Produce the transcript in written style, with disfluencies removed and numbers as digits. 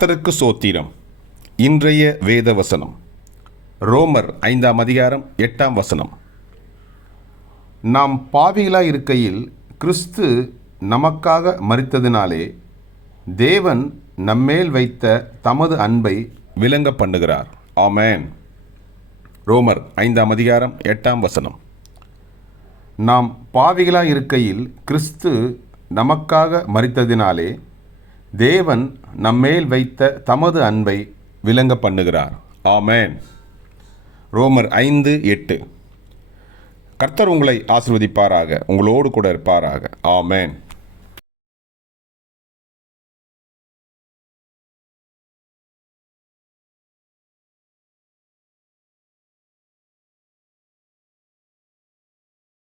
கர்த்தருக்கு சோத்திரம். இன்றைய வேத வசனம் ரோமர் 5ஆம் அதிகாரம் 8ஆம் வசனம். நாம் பாவிகளாய் இருக்கையில் கிறிஸ்து நமக்காக மரித்ததினாலே தேவன் நம்மேல் வைத்த தமது அன்பை விளங்க பண்ணுகிறார். ஆமென். ரோமர் 5ஆம் அதிகாரம் 8ஆம் வசனம். நாம் பாவிகளாய் இருக்கையில் கிறிஸ்து நமக்காக மரித்ததினாலே தேவன் நம்மேல் வைத்த தமது அன்பை விளங்க பண்ணுகிறார். ஆமென். ரோமர் 5:8. கர்த்தர் உங்களை ஆசீர்வதிப்பாராக, உங்களோடு கூட இருப்பாராக. ஆமென்.